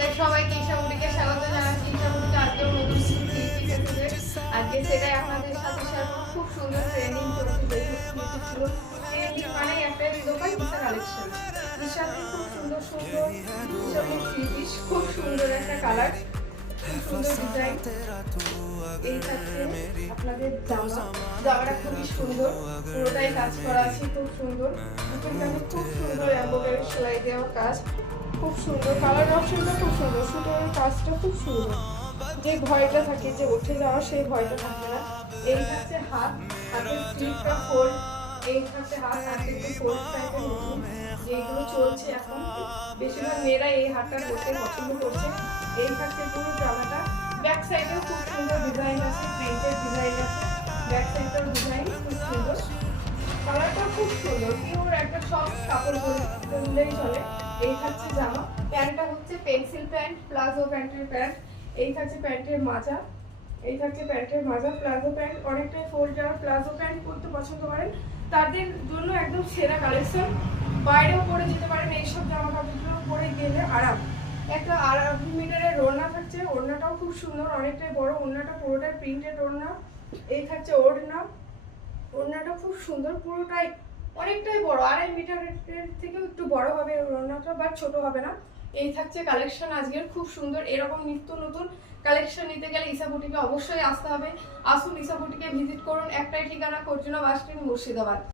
আপনাদের সবাইকে ঈশাবুটিকে স্বাগত জানাচ্ছি। ঈশাবুটিকে আজকেও নতুন আজকে সেটাই আপনাদের সাথে শেয়ার করব। খুব সুন্দর ট্রেন্ডিং চলছে, দেখুন ট্রেন্ডিং মানে একটা দোকান ঈশা কালেকশন। ঈশাতে খুব সুন্দর সুন্দর ঈশাবুটি থ্রি পিস, খুব সুন্দর একটা কালার, খুব সুন্দর ডিজাইন। এই থাকছে আপনাদের জামাটা খুবই সুন্দর, পুরোটাই কাজ করা আছে, খুব সুন্দর। খুব সুন্দর এমব্রয়ডারি সেলাই দেওয়া কাজ, খুব সুন্দর কালার অপশনটা, খুব সুন্দর সুতোর কাজটা, খুব সুন্দর। যে ভয়টা থাকে যে উঠে যাওয়া, সেই ভয়টা থাকে না। এই থাকছে হাত, হাতের স্লিপটা ফোল্ড, এই থাকছে হাত, হাতের ফোল্ড টাইপের নতুন যেগুলো চলছে এখন, বেশিরভাগ মেয়েরা এই হাতটা করতে পছন্দ করছে। এই থাকছে পুরো জামাটা, ব্যাক সাইডেও খুব সুন্দর ডিজাইন আছে, প্রিন্টেড ডিজাইন আছে, ব্যাক সাইডের ডিজাইন খুব সুন্দর, কালারটা খুব সুন্দর, পিওর একটা সফট কাপড় বললেই চলে। এই থাকছে জামা, প্যান্টটা হচ্ছে পেন্সিল প্যান্ট, প্লাজো প্যান্টের প্যান্ট। এই থাকছে প্যান্টের মাজা, এই থাকছে প্যান্টের মাজা, প্লাজো প্যান্ট। অনেকটাই ফোল্ড যারা প্লাজো প্যান্ট পরতে পছন্দ করেন তাদের জন্য একদম সেরা কালেকশন। বাইরেও পরে যেতে পারেন, এইসব জামা কাপড়গুলো পরে গেলে আরাম। একটা 2.5 মিটারের ওড়না থাকছে, ওড়নাটাও খুব সুন্দর, অনেকটাই বড় ওড়নাটা, পুরোটাই প্রিন্টেড ওড়না। এই থাকছে ওড়না, ওড়নাটা খুব সুন্দর, পুরোটাই অনেকটাই বড়, 2.5 মিটারের থেকেও একটু বড় হবে ওড়নাটা, বা ছোট হবে না। এই থাকছে কালেকশন আজকের, খুব সুন্দর। এরকম নিত্য নতুন কালেকশন নিতে গেলে ঈশাবুটিকে অবশ্যই আসতে হবে। আসুন ঈশাবুটিকে ভিজিট করুন, একটাই ঠিকানা, করজনা বাস স্ট্যান্ড, মুর্শিদাবাদ।